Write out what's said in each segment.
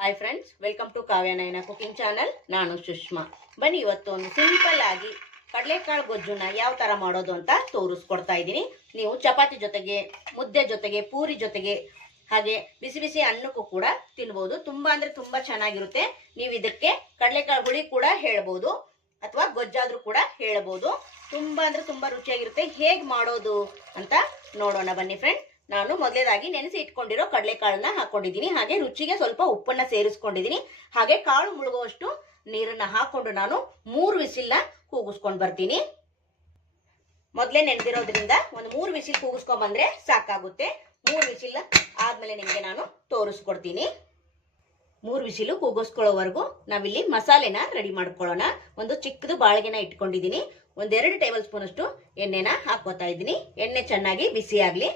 Hi friends welcome to Kavyanayana cooking channel ನಾನು ಸುಷ್ಮಾ. ಬನ್ನಿ ಇವತ್ತು ಒಂದು ಸಿಂಪಲ್ ಆಗಿ ಕಡಲೆಕಾಳು ಗೊಜ್ಜುನ ಯಾವ ತರ ಮಾಡೋದು ಅಂತ ತೋರಿಸ್ಕೊಡ್ತಾ ಇದ್ದೀನಿ. ನೀವು ಚಪಾತಿ ಜೊತೆಗೆ, ಮುದ್ದೆ ಜೊತೆಗೆ, ಪೂರಿ ಜೊತೆಗೆ, ಹಾಗೆ ಬಿಸಿ ಬಿಸಿ ಅನ್ನಕ್ಕೂ ಕೂಡ ತಿನ್ಬೋದು. ತುಂಬಾ ಅಂದ್ರೆ ತುಂಬಾ ಚೆನ್ನಾಗಿರುತ್ತೆ. ನೀವು ಇದಕ್ಕೆ ಕಡಲೆಕಾಳು ಹುಳಿ ಕೂಡ ಹೇಳ್ಬೋದು, ಅಥವಾ ಗೊಜ್ಜಾದ್ರೂ ಕೂಡ ಹೇಳ್ಬೋದು. ತುಂಬಾ ಅಂದ್ರೆ ತುಂಬಾ ರುಚಿಯಾಗಿರುತ್ತೆ. ಹೇಗ್ ಮಾಡೋದು ಅಂತ ನೋಡೋಣ ಬನ್ನಿ ಫ್ರೆಂಡ್ ನಾನು ಮೊದಲೇದಾಗಿ ನೆನೆಸಿ ಇಟ್ಕೊಂಡಿರೋ ಕಡಲೆಕಾಳನ್ನ ಹಾಕೊಂಡಿದ್ದೀನಿ. ಹಾಗೆ ರುಚಿಗೆ ಸ್ವಲ್ಪ ಉಪ್ಪನ್ನ ಸೇರಿಸ್ಕೊಂಡಿದ್ದೀನಿ. ಹಾಗೆ ಕಾಳು ಮುಳುಗುವಷ್ಟು ನೀರನ್ನ ಹಾಕೊಂಡು ನಾನು ಮೂರು ವಿಸಿಲ್ನ ಕೂಗಿಸ್ಕೊಂಡು ಬರ್ತೀನಿ. ಮೊದಲೇ ನೆನೆದಿರೋದ್ರಿಂದ ಒಂದು ಮೂರು ವಿಸಿಲ್ ಕೂಗಿಸ್ಕೊಂಡ್ ಬಂದ್ರೆ ಸಾಕಾಗುತ್ತೆ. ಮೂರು ವಿಸಿಲ್ ಆದ್ಮೇಲೆ ನಿಮಗೆ ನಾನು ತೋರಿಸ್ಕೊಡ್ತೀನಿ. ಮೂರು ವಿಸಿಲು ಕೂಗಿಸ್ಕೊಳ್ಳೋವರೆಗೂ ನಾವಿಲ್ಲಿ ಮಸಾಲೆನ ರೆಡಿ ಮಾಡ್ಕೊಳ್ಳೋಣ. ಒಂದು ಚಿಕ್ಕದು ಬಾಳಿಗೆನ ಇಟ್ಕೊಂಡಿದ್ದೀನಿ. ಒಂದೆರಡು ಟೇಬಲ್ ಸ್ಪೂನ್ ಅಷ್ಟು ಎಣ್ಣೆನ ಹಾಕೋತಾ ಇದ್ದೀನಿ. ಎಣ್ಣೆ ಚೆನ್ನಾಗಿ ಬಿಸಿ ಆಗ್ಲಿ.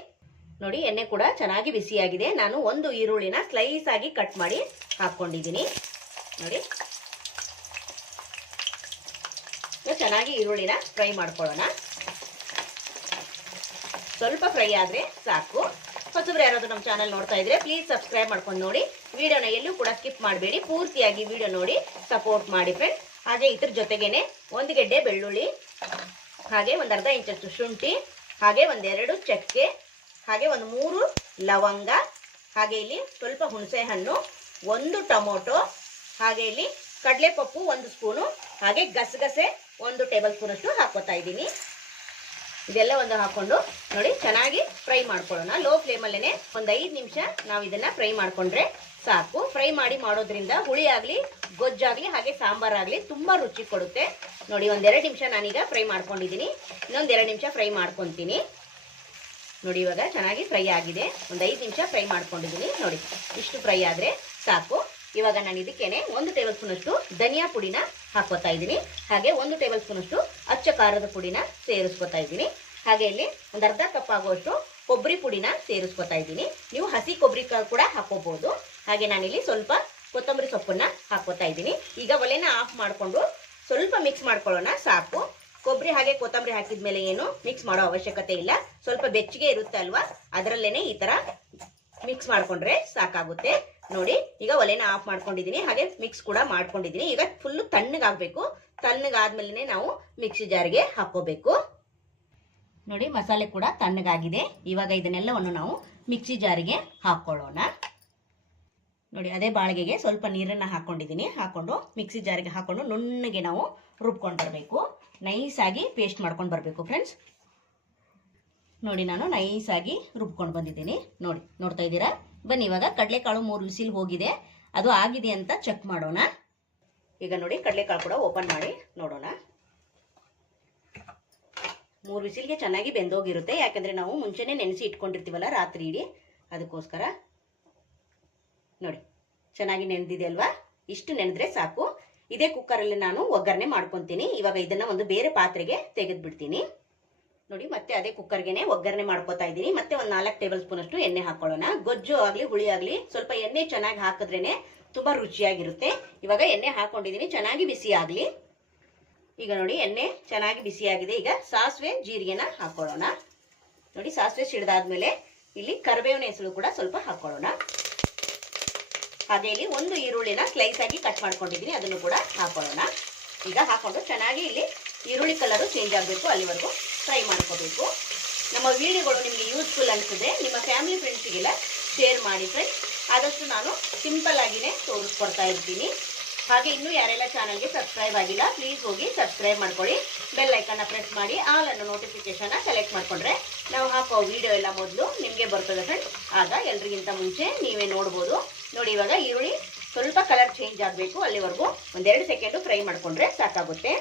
ನೋಡಿ, ಎಣ್ಣೆ ಕೂಡ ಚೆನ್ನಾಗಿ ಬಿಸಿಯಾಗಿದೆ. ನಾನು ಒಂದು ಈರುಳ್ಳಿನ ಸ್ಲೈಸ್ ಆಗಿ ಕಟ್ ಮಾಡಿ ಹಾಕೊಂಡಿದ್ದೀನಿ. ನೋಡಿ. ಚೆನ್ನಾಗಿ ಈರುಳ್ಳಿನ ಫ್ರೈ ಮಾಡ್ಕೊಳ್ಳೋಣ. ಸ್ವಲ್ಪ ಫ್ರೈ ಆದ್ರೆ ಸಾಕು. ಹೊಸಬ್ರು ಯಾರಾದರೂ ನಮ್ಮ ಚಾನಲ್ ನೋಡ್ತಾ ಇದ್ರೆ ಪ್ಲೀಸ್ ಸಬ್ಸ್ಕ್ರೈಬ್ ಮಾಡ್ಕೊಂಡು ನೋಡಿ. ವಿಡಿಯೋನ ಎಲ್ಲೂ ಕೂಡ ಸ್ಕಿಪ್ ಮಾಡಬೇಡಿ. ಪೂರ್ತಿಯಾಗಿ ವಿಡಿಯೋ ನೋಡಿ ಸಪೋರ್ಟ್ ಮಾಡಿ ಫ್ರೆಂಡ್ ಹಾಗೆ ಇದ್ರ ಜೊತೆಗೇನೆ ಒಂದು ಗೆಡ್ಡೆ ಬೆಳ್ಳುಳ್ಳಿ, ಹಾಗೆ ಒಂದು ಅರ್ಧ ಇಂಚಷ್ಟು ಶುಂಠಿ, ಹಾಗೆ ಒಂದೆರಡು ಚಕ್ಕೆ ಹಾಗೆ ಒಂದು ಮೂರು ಲವಂಗ, ಹಾಗೆ ಇಲ್ಲಿ ಸ್ವಲ್ಪ ಹುಣಸೆ ಹಣ್ಣು ಒಂದು ಟೊಮೊಟೊ, ಹಾಗೆ ಇಲ್ಲಿ ಕಡಲೆಪಪ್ಪು ಒಂದು ಸ್ಪೂನು, ಹಾಗೆ ಗಸಗಸೆ ಒಂದು ಟೇಬಲ್ ಸ್ಪೂನ್ ಅಷ್ಟು ಹಾಕೋತಾ ಇದ್ದೀನಿ. ಇದೆಲ್ಲ ಒಂದು ಹಾಕೊಂಡು ನೋಡಿ, ಚೆನ್ನಾಗಿ ಫ್ರೈ ಮಾಡ್ಕೊಳ್ಳೋಣ. ಲೋ ಫ್ಲೇಮಲ್ಲೇ ಒಂದು ಐದು ನಿಮಿಷ ನಾವು ಇದನ್ನ ಫ್ರೈ ಮಾಡ್ಕೊಂಡ್ರೆ ಸಾಕು. ಫ್ರೈ ಮಾಡಿ ಮಾಡೋದ್ರಿಂದ ಹುಳಿ ಆಗಲಿ, ಗೊಜ್ಜಾಗಲಿ, ಹಾಗೆ ಸಾಂಬಾರಾಗಲಿ ತುಂಬಾ ರುಚಿ ಕೊಡುತ್ತೆ. ನೋಡಿ, ಒಂದೆರಡು ನಿಮಿಷ ನಾನೀಗ ಫ್ರೈ ಮಾಡ್ಕೊಂಡಿದ್ದೀನಿ. ಇನ್ನೊಂದೆರಡು ನಿಮಿಷ ಫ್ರೈ ಮಾಡ್ಕೊತೀನಿ. ನೋಡಿ, ಇವಾಗ ಚೆನ್ನಾಗಿ ಫ್ರೈ ಆಗಿದೆ. ಒಂದು ಐದು ನಿಮಿಷ ಫ್ರೈ ಮಾಡ್ಕೊಂಡಿದ್ದೀನಿ. ನೋಡಿ, ಇಷ್ಟು ಫ್ರೈ ಆದರೆ ಸಾಕು. ಇವಾಗ ನಾನು ಇದಕ್ಕೇನೆ ಒಂದು ಟೇಬಲ್ ಸ್ಪೂನ್ ಅಷ್ಟು ಧನಿಯಾ ಪುಡಿನ ಹಾಕೋತಾ ಇದ್ದೀನಿ. ಹಾಗೆ ಒಂದು ಟೇಬಲ್ ಸ್ಪೂನ್ ಅಷ್ಟು ಅಚ್ಚ ಖಾರದ ಪುಡಿನ ಸೇರಿಸ್ಕೊತಾ ಇದ್ದೀನಿ. ಹಾಗೆ ಇಲ್ಲಿ ಒಂದು ಅರ್ಧ ಕಪ್ ಆಗುವಷ್ಟು ಕೊಬ್ಬರಿ ಪುಡಿನ ಸೇರಿಸ್ಕೊತಾ ಇದ್ದೀನಿ. ನೀವು ಹಸಿ ಕೊಬ್ಬರಿ ಕೂಡ ಹಾಕೋಬಹುದು ಹಾಗೆ ನಾನಿಲ್ಲಿ ಸ್ವಲ್ಪ ಕೊತ್ತಂಬರಿ ಸೊಪ್ಪನ್ನ ಹಾಕೋತಾ ಇದ್ದೀನಿ. ಈಗ ಒಲೆನ ಆಫ್ ಮಾಡಿಕೊಂಡು ಸ್ವಲ್ಪ ಮಿಕ್ಸ್ ಮಾಡ್ಕೊಳ್ಳೋಣ. ಸಾಕು. ಕೊಬ್ಬರಿ ಹಾಗೆ ಕೊತ್ತಂಬರಿ ಹಾಕಿದ್ಮೇಲೆ ಏನು ಮಿಕ್ಸ್ ಮಾಡೋ ಅವಶ್ಯಕತೆ ಇಲ್ಲ. ಸ್ವಲ್ಪ ಬೆಚ್ಚಗೆ ಇರುತ್ತೆ ಅಲ್ವಾ? ಅದರಲ್ಲೇನೆ ಈ ತರ ಮಿಕ್ಸ್ ಮಾಡ್ಕೊಂಡ್ರೆ ಸಾಕಾಗುತ್ತೆ. ನೋಡಿ, ಈಗ ಒಲೆನ ಆಫ್ ಮಾಡ್ಕೊಂಡಿದ್ದೀನಿ ಹಾಗೆ ಮಿಕ್ಸ್ ಕೂಡ ಮಾಡ್ಕೊಂಡಿದ್ದೀನಿ ಈಗ ಫುಲ್ ತಣ್ಣಗಾಗ್ಬೇಕು ತಣ್ಣಗಾದ್ಮೇಲೆ ನಾವು ಮಿಕ್ಸಿ ಜಾರ್ಗೆ ಹಾಕೋಬೇಕು ನೋಡಿ, ಮಸಾಲೆ ಕೂಡ ತಣ್ಣಗಾಗಿದೆ ಇವಾಗ ಇದನ್ನೆಲ್ಲವನ್ನು ನಾವು ಮಿಕ್ಸಿ ಜಾರಿಗೆ ಹಾಕೊಳ್ಳೋಣ. ನೋಡಿ, ಅದೇ ಬಾಳಿಗೆಗೆ ಸ್ವಲ್ಪ ನೀರನ್ನ ಹಾಕೊಂಡಿದ್ದೀನಿ ಹಾಕೊಂಡು ಮಿಕ್ಸಿ ಜಾರಿಗೆ ಹಾಕೊಂಡು ನುಣ್ಣಗೆ ನಾವು ರುಬ್ಕೊಂಡು ಬರಬೇಕು. ನೈಸ್ ಆಗಿ ಪೇಸ್ಟ್ ಮಾಡ್ಕೊಂಡು ಬರಬೇಕು ಫ್ರೆಂಡ್ಸ್ ನೋಡಿ ನಾನು ನೈಸ್ ಆಗಿ ರುಬ್ಕೊಂಡು ಬಂದಿದ್ದೀನಿ. ನೋಡಿ, ನೋಡ್ತಾ ಇದ್ದೀರಾ? ಬನ್ನಿ, ಇವಾಗ ಕಡಲೆಕಾಳು ಮೂರು ವಿಸಿಲ್ ಹೋಗಿದೆ. ಅದು ಆಗಿದೆ ಅಂತ ಚೆಕ್ ಮಾಡೋಣ. ಈಗ ನೋಡಿ, ಕಡಲೆಕಾಳು ಕೂಡ ಓಪನ್ ಮಾಡಿ ನೋಡೋಣ. ಮೂರು ವಿಸಿಲ್ಗೆ ಚೆನ್ನಾಗಿ ಬೆಂದೋಗಿರುತ್ತೆ. ಯಾಕಂದ್ರೆ ನಾವು ಮುಂಚೆನೆ ನೆನೆಸಿ ಇಟ್ಕೊಂಡಿರ್ತೀವಲ್ಲ ರಾತ್ರಿ ಇಡೀ. ಅದಕ್ಕೋಸ್ಕರ ನೋಡಿ, ಚೆನ್ನಾಗಿ ನೆನೆದಿದೆ ಅಲ್ವಾ? ಇಷ್ಟು ನೆನೆದ್ರೆ ಸಾಕು. ಇದೇ ಕುಕ್ಕರಲ್ಲಿ ನಾನು ಒಗ್ಗರಣೆ ಮಾಡ್ಕೊತೀನಿ. ಇವಾಗ ಇದನ್ನ ಒಂದು ಬೇರೆ ಪಾತ್ರೆಗೆ ತೆಗೆದು ಬಿಡ್ತೀನಿ ನೋಡಿ, ಮತ್ತೆ ಅದೇ ಕುಕ್ಕರ್ಗೆನೆ ಒಗ್ಗರಣೆ ಮಾಡ್ಕೋತಾ ಇದ್ದೀನಿ. ಮತ್ತೆ ಒಂದು ನಾಲ್ಕು ಟೇಬಲ್ ಸ್ಪೂನ್ ಅಷ್ಟು ಎಣ್ಣೆ ಹಾಕೊಳ್ಳೋಣ. ಗೊಜ್ಜು ಆಗ್ಲಿ, ಹುಳಿ ಆಗ್ಲಿ, ಸ್ವಲ್ಪ ಎಣ್ಣೆ ಚೆನ್ನಾಗಿ ಹಾಕಿದ್ರೇನೆ ತುಂಬಾ ರುಚಿಯಾಗಿರುತ್ತೆ. ಇವಾಗ ಎಣ್ಣೆ ಹಾಕೊಂಡಿದ್ದೀನಿ. ಚೆನ್ನಾಗಿ ಬಿಸಿ ಆಗ್ಲಿ. ಈಗ ನೋಡಿ, ಎಣ್ಣೆ ಚೆನ್ನಾಗಿ ಬಿಸಿಯಾಗಿದೆ ಈಗ ಸಾಸಿವೆ, ಜೀರಿಗೆನ ಹಾಕೊಳ್ಳೋಣ. ನೋಡಿ, ಸಾಸಿವೆ ಸಿಡ್ದಾದ್ಮೇಲೆ ಇಲ್ಲಿ ಕರಿಬೇವಿನ ಹೆಸರು ಕೂಡ ಸ್ವಲ್ಪ ಹಾಕೊಳ್ಳೋಣ. ಇಲ್ಲಿ ಒಂದು ಈರುಳ್ಳಿನ ಸ್ಲೈಸ್ ಆಗಿ ಕಟ್ ಮಾಡ್ಕೊಂಡಿದ್ದೀನಿ. ಅದನ್ನು ಕೂಡ ಹಾಕೊಳ್ಳೋಣ. ಈಗ ಹಾಕೊಂಡು ಚೆನ್ನಾಗಿ ಇಲ್ಲಿ ಈರುಳ್ಳಿ ಕಲರು ಚೇಂಜ್ ಆಗಬೇಕು. ಅಲ್ಲಿವರೆಗೂ ಫ್ರೈ ಮಾಡ್ಕೋಬೇಕು. ನಮ್ಮ ವಿಡಿಯೋಗಳು ನಿಮಗೆ ಯೂಸ್ಫುಲ್ ಅನಿಸಿದೆ ನಿಮ್ಮ ಫ್ಯಾಮಿಲಿ ಫ್ರೆಂಡ್ಸಿಗೆಲ್ಲ ಶೇರ್ ಮಾಡಿ ಫ್ರೆಂಡ್ಸ್ ಆದಷ್ಟು ನಾನು ಸಿಂಪಲ್ ಆಗಿನೇ ತೋರಿಸ್ಕೊಡ್ತಾ ಇರ್ತೀನಿ. ಹಾಗೆ ಇನ್ನೂ ಯಾರೆಲ್ಲ ಚಾನಲ್ಗೆ ಸಬ್ಸ್ಕ್ರೈಬ್ ಆಗಿಲ್ಲ ಪ್ಲೀಸ್ ಹೋಗಿ ಸಬ್ಸ್ಕ್ರೈಬ್ ಮಾಡ್ಕೊಳ್ಳಿ. ಬೆಲ್ ಐಕನ್ನ ಪ್ರೆಸ್ ಮಾಡಿ ಆಲ್ ಅನ್ನೋ ನೋಟಿಫಿಕೇಶನ್ನ ಸೆಲೆಕ್ಟ್ ಮಾಡಿಕೊಂಡ್ರೆ ನಾವು ಹಾಕೋ ವಿಡಿಯೋ ಎಲ್ಲ ಮೊದಲು ನಿಮಗೆ ಬರ್ತದೆ ಫ್ರೆಂಡ್ಸ್ ಆಗ ಎಲ್ರಿಗಿಂತ ಮುಂಚೆ ನೀವೇ ನೋಡ್ಬೋದು. ನೋಡಿ, ಇವಾಗ ಈರುಳ್ಳಿ ಸ್ವಲ್ಪ ಕಲರ್ ಚೇಂಜ್ ಆಗಬೇಕು. ಅಲ್ಲಿವರೆಗೂ ಒಂದೆರಡು ಸೆಕೆಂಡು ಫ್ರೈ ಮಾಡಿಕೊಂಡ್ರೆ ಸಾಕಾಗುತ್ತೆ.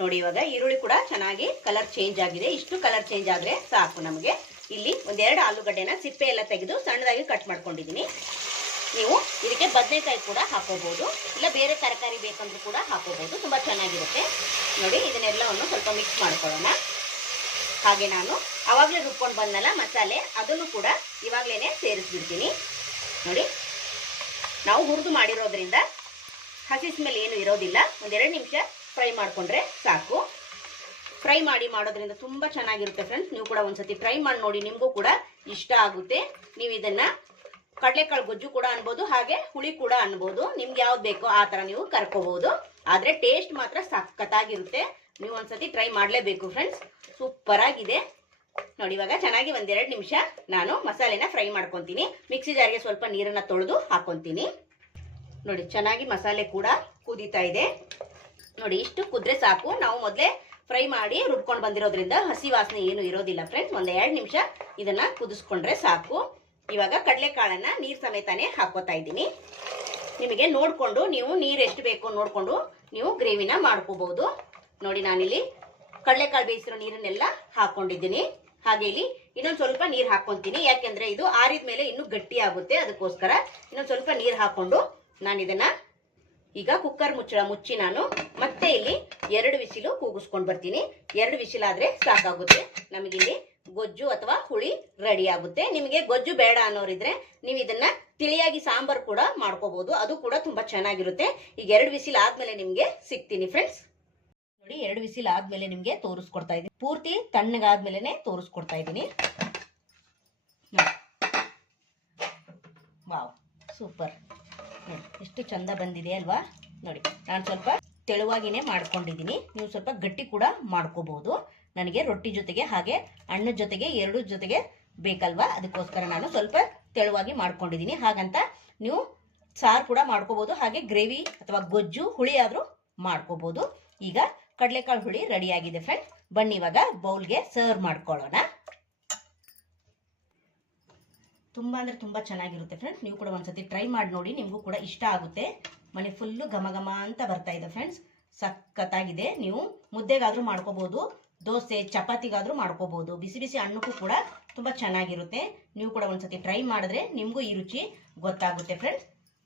ನೋಡಿ, ಇವಾಗ ಈರುಳ್ಳಿ ಕೂಡ ಚೆನ್ನಾಗಿ ಕಲರ್ ಚೇಂಜ್ ಆಗಿದೆ. ಇಷ್ಟು ಕಲರ್ ಚೇಂಜ್ ಆದರೆ ಸಾಕು ನಮಗೆ. ಇಲ್ಲಿ ಒಂದೆರಡು ಆಲೂಗಡ್ಡೆನ ಸಿಪ್ಪೆ ಎಲ್ಲ ತೆಗೆದು ಸಣ್ಣದಾಗಿ ಕಟ್ ಮಾಡ್ಕೊಂಡಿದ್ದೀನಿ. ನೀವು ಇದಕ್ಕೆ ಬದನೆಕಾಯಿ ಕೂಡ ಹಾಕೋಬಹುದು ಇಲ್ಲ ಬೇರೆ ತರಕಾರಿ ಬೇಕಂದ್ರೂ ಕೂಡ ಹಾಕೋಬಹುದು ತುಂಬ ಚೆನ್ನಾಗಿರುತ್ತೆ. ನೋಡಿ, ಇದನ್ನೆಲ್ಲವನ್ನು ಸ್ವಲ್ಪ ಮಿಕ್ಸ್ ಮಾಡ್ಕೊಳ್ಳೋಣ. ಹಾಗೆ ನಾನು ಅವಾಗಲೇ ರುಬ್ಕೊಂಡು ಬಂದಲ್ಲ ಮಸಾಲೆ, ಅದನ್ನು ಕೂಡ ಇವಾಗಲೇ ಸೇರಿಸ್ಬಿಡ್ತೀನಿ. ನೋಡಿ ನಾವು ಹುರಿದು ಮಾಡಿರೋದ್ರಿಂದ ಹಸಿ ಸ್ಮೆಲ್ ಏನು ಇರೋದಿಲ್ಲ. ಒಂದೆರಡು ನಿಮಿಷ ಫ್ರೈ ಮಾಡಿಕೊಂಡ್ರೆ ಸಾಕು. ಫ್ರೈ ಮಾಡಿ ಮಾಡೋದ್ರಿಂದ ತುಂಬ ಚೆನ್ನಾಗಿರುತ್ತೆ ಫ್ರೆಂಡ್ಸ್ ನೀವು ಕೂಡ ಒಂದ್ಸತಿ ಫ್ರೈ ಮಾಡಿ ನೋಡಿ, ನಿಮಗೂ ಕೂಡ ಇಷ್ಟ ಆಗುತ್ತೆ. ನೀವು ಇದನ್ನ ಕಡಲೆಕಾಳು ಗೊಜ್ಜು ಕೂಡ ಅನ್ಬೋದು, ಹಾಗೆ ಹುಳಿ ಕೂಡ ಅನ್ಬೋದು. ನಿಮ್ಗೆ ಯಾವ್ದು ಬೇಕೋ ಆ ತರ ನೀವು ಕರ್ಕೋಬಹುದು ಆದ್ರೆ ಟೇಸ್ಟ್ ಮಾತ್ರ ಸಖತ್ತಾಗಿರುತ್ತೆ. ನೀವು ಒಂದ್ಸತಿ ಟ್ರೈ ಮಾಡಲೇಬೇಕು ಫ್ರೆಂಡ್ಸ್ ಸೂಪರ್ ಆಗಿದೆ ನೋಡಿ, ಇವಾಗ ಚೆನ್ನಾಗಿ ಒಂದೆರಡು ನಿಮಿಷ ನಾನು ಮಸಾಲೆನ ಫ್ರೈ ಮಾಡ್ಕೊತೀನಿ. ಮಿಕ್ಸಿ ಜಾರ್ಗೆ ಸ್ವಲ್ಪ ನೀರನ್ನ ತೊಳೆದು ಹಾಕೊಂತೀನಿ. ನೋಡಿ, ಚೆನ್ನಾಗಿ ಮಸಾಲೆ ಕೂಡ ಕುದೀತಾ ಇದೆ. ನೋಡಿ, ಇಷ್ಟು ಕುದ್ರೆ ಸಾಕು. ನಾವು ಮೊದಲೇ ಫ್ರೈ ಮಾಡಿ ರುಬ್ಕೊಂಡು ಬಂದಿರೋದ್ರಿಂದ ಹಸಿ ವಾಸನೆ ಏನು ಇರೋದಿಲ್ಲ ಫ್ರೆಂಡ್ಸ್ ಒಂದು ಎರಡು ನಿಮಿಷ ಇದನ್ನ ಕುದಿಸ್ಕೊಂಡ್ರೆ ಸಾಕು. ಇವಾಗ ಕಡಲೆಕಾಳನ್ನ ನೀರ್ ಸಮೇತಾನೆ ಹಾಕೋತಾ ಇದ್ದೀನಿ. ನಿಮಗೆ ನೋಡ್ಕೊಂಡು, ನೀವು ನೀರು ಎಷ್ಟು ಬೇಕೋ ನೋಡ್ಕೊಂಡು ನೀವು ಗ್ರೇವಿನ ಮಾಡ್ಕೋಬಹುದು. ನೋಡಿ, ನಾನಿಲ್ಲಿ ಕಡಲೆಕಾಳು ಬೇಯಿಸಿರೋ ನೀರನ್ನೆಲ್ಲ ಹಾಕೊಂಡಿದ್ದೀನಿ. ಹಾಗೆ ಇಲ್ಲಿ ಇನ್ನೊಂದು ಸ್ವಲ್ಪ ನೀರು ಹಾಕೊಂತೀನಿ. ಯಾಕೆಂದ್ರೆ ಇದು ಆರಿದ ಮೇಲೆ ಇನ್ನೂ ಗಟ್ಟಿ ಆಗುತ್ತೆ. ಅದಕ್ಕೋಸ್ಕರ ಇನ್ನೊಂದು ಸ್ವಲ್ಪ ನೀರು ಹಾಕೊಂಡು ನಾನು ಇದನ್ನ ಈಗ ಕುಕ್ಕರ್ ಮುಚ್ಚಳ ಮುಚ್ಚಿ ನಾನು ಮತ್ತೆ ಇಲ್ಲಿ ಎರಡು ವಿಸಿಲು ಕೂಗಿಸ್ಕೊಂಡು ಬರ್ತೀನಿ. ಎರಡು ವಿಸಿಲಾದ್ರೆ ಸಾಕಾಗುತ್ತೆ. ನಮಗಿಲ್ಲಿ ಗೊಜ್ಜು ಅಥವಾ ಹುಳಿ ರೆಡಿ ಆಗುತ್ತೆ. ನಿಮಗೆ ಗೊಜ್ಜು ಬೇಡ ಅನ್ನೋರಿದ್ರೆ ನೀವು ಇದನ್ನ ತಿಳಿಯಾಗಿ ಸಾಂಬಾರ್ ಕೂಡ ಮಾಡ್ಕೋಬಹುದು ಅದು ಕೂಡ ತುಂಬಾ ಚೆನ್ನಾಗಿರುತ್ತೆ. ಈಗ ಎರಡು ವಿಸಿಲ್ ಆದ್ಮೇಲೆ ನಿಮ್ಗೆ ಸಿಗ್ತೀನಿ ಫ್ರೆಂಡ್ಸ್ ನೋಡಿ ಎರಡು ವಿಸಿಲ್ ಆದ್ಮೇಲೆ ನಿಮ್ಗೆ ತೋರಿಸ್ಕೊಡ್ತಾ ಇದೀನಿ ಪೂರ್ತಿ ತಣ್ಣಗಾದ್ಮೇಲೆ ತೋರಿಸ್ಕೊಡ್ತಾ ಇದ್ದೀನಿ. Wow, super. ಎಷ್ಟು ಚಂದ ಬಂದಿದೆ ಅಲ್ವಾ? ನೋಡಿ, ನಾನು ಸ್ವಲ್ಪ ತೆಳುವಾಗಿನೇ ಮಾಡ್ಕೊಂಡಿದ್ದೀನಿ. ನೀವು ಸ್ವಲ್ಪ ಗಟ್ಟಿ ಕೂಡ ಮಾಡ್ಕೋಬಹುದು ನನಗೆ ರೊಟ್ಟಿ ಜೊತೆಗೆ ಹಾಗೆ ಹಣ್ಣು ಜೊತೆಗೆ, ಎರಡು ಜೊತೆಗೆ ಬೇಕಲ್ವಾ? ಅದಕ್ಕೋಸ್ಕರ ನಾನು ಸ್ವಲ್ಪ ತೆಳುವಾಗಿ ಮಾಡ್ಕೊಂಡಿದ್ದೀನಿ. ಹಾಗಂತ ನೀವು ಸಾರು ಕೂಡ ಮಾಡ್ಕೋಬಹುದು ಹಾಗೆ ಗ್ರೇವಿ ಅಥವಾ ಗೊಜ್ಜು, ಹುಳಿ ಆದರೂ ಮಾಡ್ಕೋಬಹುದು ಈಗ ಕಡಲೆಕಾಳು ಹುಳಿ ರೆಡಿ ಆಗಿದೆ ಫ್ರೆಂಡ್ಸ್ ಬನ್ನಿ ಇವಾಗ ಬೌಲ್ಗೆ ಸರ್ವ್ ಮಾಡ್ಕೊಳ್ಳೋಣ. ತುಂಬ ಅಂದರೆ ತುಂಬ ಚೆನ್ನಾಗಿರುತ್ತೆ ಫ್ರೆಂಡ್ಸ್ ನೀವು ಕೂಡ ಒಂದ್ಸತಿ ಟ್ರೈ ಮಾಡಿ ನೋಡಿ, ನಿಮಗೂ ಕೂಡ ಇಷ್ಟ ಆಗುತ್ತೆ. ಮನೆ ಫುಲ್ಲು ಘಮ ಘಮ ಅಂತ ಬರ್ತಾ ಇದೆ ಫ್ರೆಂಡ್ಸ್ ಸಖತ್ತಾಗಿದೆ. ನೀವು ಮುದ್ದೆಗಾದರೂ ಮಾಡ್ಕೋಬೋದು, ದೋಸೆ, ಚಪಾತಿಗಾದರೂ ಮಾಡ್ಕೋಬೋದು. ಬಿಸಿ ಬಿಸಿ ಹಣ್ಣಕ್ಕೂ ಕೂಡ ತುಂಬ ಚೆನ್ನಾಗಿರುತ್ತೆ. ನೀವು ಕೂಡ ಒಂದ್ಸತಿ ಟ್ರೈ ಮಾಡಿದ್ರೆ ನಿಮಗೂ ಈ ರುಚಿ ಗೊತ್ತಾಗುತ್ತೆ ಫ್ರೆಂಡ್ಸ್